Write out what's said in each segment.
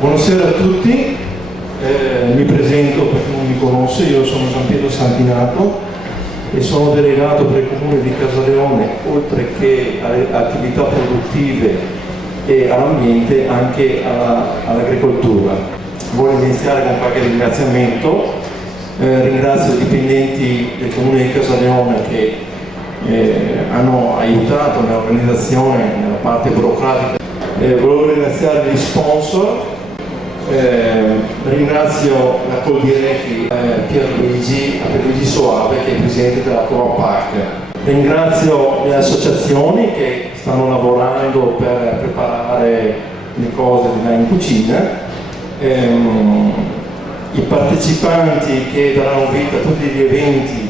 Buonasera a tutti, mi presento per chi non mi conosce, io sono Giampiero Santinato e sono delegato per il comune di Casaleone, oltre che alle attività produttive e all'ambiente, anche all'agricoltura. Voglio iniziare con qualche ringraziamento. Ringrazio i dipendenti del comune di Casaleone che hanno aiutato nell'organizzazione, nella parte burocratica. Volevo ringraziare gli sponsor. Ringrazio la Coldiretti Pierluigi Soave, che è il presidente della Covapac. Ringrazio le associazioni che stanno lavorando per preparare le cose là in cucina, i partecipanti che daranno vita a tutti gli eventi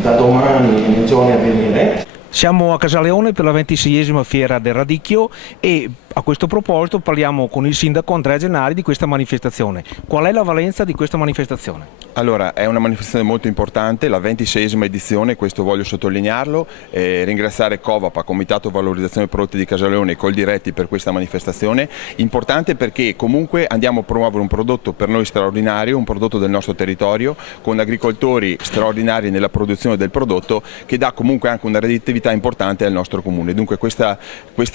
da domani e nei giorni a venire. Siamo a Casaleone per la 26esima Fiera del Radicchio e a questo proposito parliamo con il sindaco Andrea Gennari di questa manifestazione. Qual è la valenza di questa manifestazione? Allora, è una manifestazione molto importante, la 26esima edizione, questo voglio sottolinearlo, ringraziare Covapac, Comitato Valorizzazione Prodotti di Casaleone e Coldiretti per questa manifestazione, importante perché comunque andiamo a promuovere un prodotto per noi straordinario, un prodotto del nostro territorio, con agricoltori straordinari nella produzione del prodotto, che dà comunque anche una redditività importante al nostro comune. Dunque questa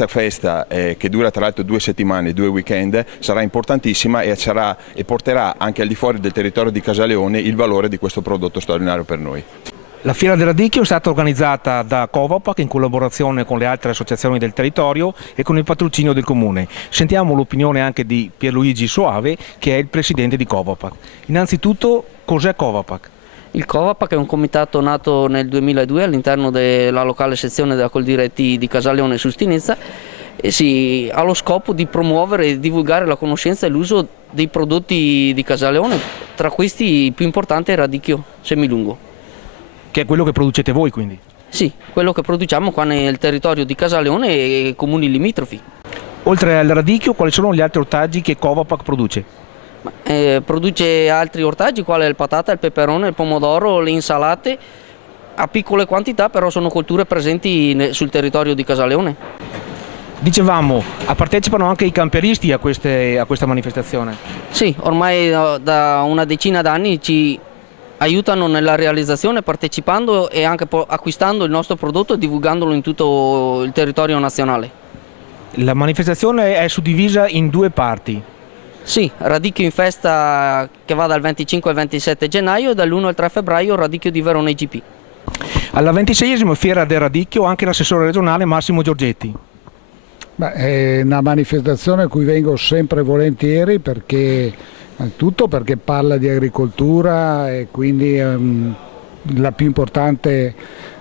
festa, che dura tra l'altro 2 settimane, 2 weekend, sarà importantissima e porterà anche al di fuori del territorio di Casaleone il valore di questo prodotto straordinario per noi. La Fiera del Radicchio è stata organizzata da Covapac in collaborazione con le altre associazioni del territorio e con il patrocinio del comune. Sentiamo l'opinione anche di Pierluigi Soave, che è il presidente di Covapac. Innanzitutto, cos'è Covapac? Il Covapac è un comitato nato nel 2002 all'interno della locale sezione della Coldiretti di Casaleone e Sustinezza e ha lo scopo di promuovere e divulgare la conoscenza e l'uso dei prodotti di Casaleone, tra questi il più importante è il radicchio semilungo. Che è quello che producete voi, quindi? Sì, quello che produciamo qua nel territorio di Casaleone e comuni limitrofi. Oltre al radicchio, quali sono gli altri ortaggi che Covapac produce? Produce altri ortaggi quali il patata, il peperone, il pomodoro, le insalate, a piccole quantità, però sono colture presenti sul territorio di Casaleone. Dicevamo, partecipano anche i camperisti a questa manifestazione? Sì, ormai da una decina d'anni ci aiutano nella realizzazione partecipando e anche acquistando il nostro prodotto e divulgandolo in tutto il territorio nazionale. La manifestazione è suddivisa in 2 parti. Sì, radicchio in festa che va dal 25 al 27 gennaio e dall'1 al 3 febbraio radicchio di Verona IGP. Alla 26esima Fiera del Radicchio anche l'assessore regionale Massimo Giorgetti. È una manifestazione a cui vengo sempre volentieri perché parla di agricoltura e quindi è la più importante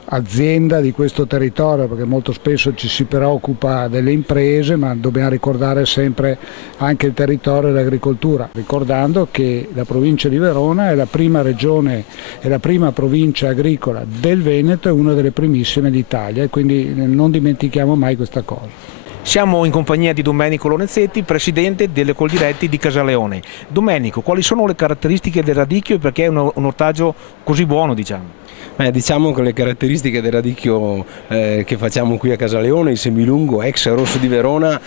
azienda di questo territorio, perché molto spesso ci si preoccupa delle imprese, ma dobbiamo ricordare sempre anche il territorio e l'agricoltura, ricordando che la provincia di Verona è la prima regione e la prima provincia agricola del Veneto e una delle primissime d'Italia, e quindi non dimentichiamo mai questa cosa. Siamo in compagnia di Domenico Lorenzetti, presidente delle Coldiretti di Casaleone. Domenico, quali sono le caratteristiche del radicchio e perché è un ortaggio così buono, diciamo? Diciamo che le caratteristiche del radicchio che facciamo qui a Casaleone, il semilungo ex rosso di Verona,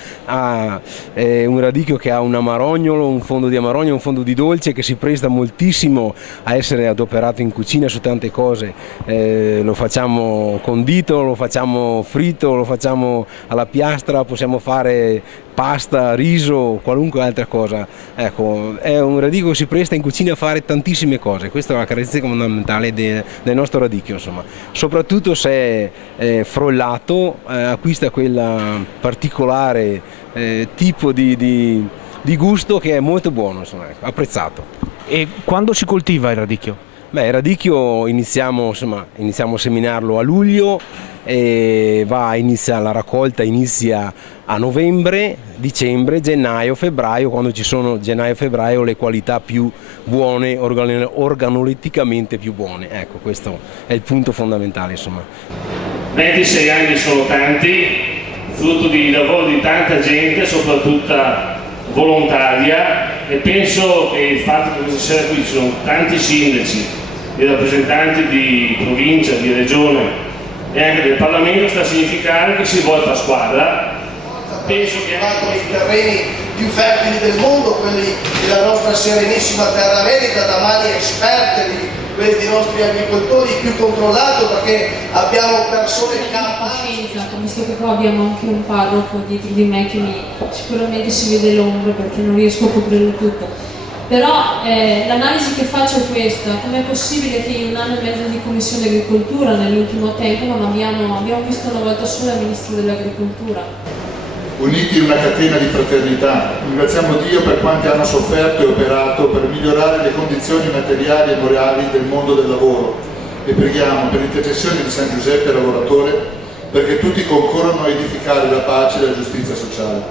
è un radicchio che ha un amarognolo, un fondo di amarognolo, un fondo di dolce che si presta moltissimo a essere adoperato in cucina su tante cose. Lo facciamo condito, lo facciamo fritto, lo facciamo alla piastra, possiamo fare pasta, riso, qualunque altra cosa. Ecco, è un radicchio che si presta in cucina a fare tantissime cose. Questa è una caratteristica fondamentale del nostro radicchio, insomma. Soprattutto se è frollato, acquista quella particolare tipo di gusto che è molto buono, insomma, apprezzato. E quando si coltiva il radicchio? Il radicchio iniziamo a seminarlo a luglio e la raccolta inizia a novembre, dicembre, gennaio, febbraio, quando ci sono gennaio e febbraio le qualità più buone, organoletticamente più buone. Ecco, questo è il punto fondamentale, insomma. 26 anni sono tanti, frutto di lavoro di tanta gente, soprattutto volontaria, e penso che il fatto che questa sera qui ci sono tanti sindaci e rappresentanti di provincia, di regione e anche del Parlamento sta a significare che si vota a squadra penso che i terreni più fertili del mondo, quelli della nostra serenissima terra veneta, da mani esperte di questi nostri agricoltori, più controllato perché abbiamo persone capaci. Visto che qua abbiamo anche un parroco dietro di me che sicuramente si vede l'ombra perché non riesco a coprirlo tutto. Però l'analisi che faccio è questa: com'è possibile che in un anno e mezzo di Commissione Agricoltura nell'ultimo tempo non abbiamo visto una volta sola il Ministro dell'Agricoltura? Uniti in una catena di fraternità, ringraziamo Dio per quanti hanno sofferto e operato per migliorare le condizioni materiali e morali del mondo del lavoro e preghiamo per l'intercessione di San Giuseppe lavoratore perché tutti concorrano a edificare la pace e la giustizia sociale.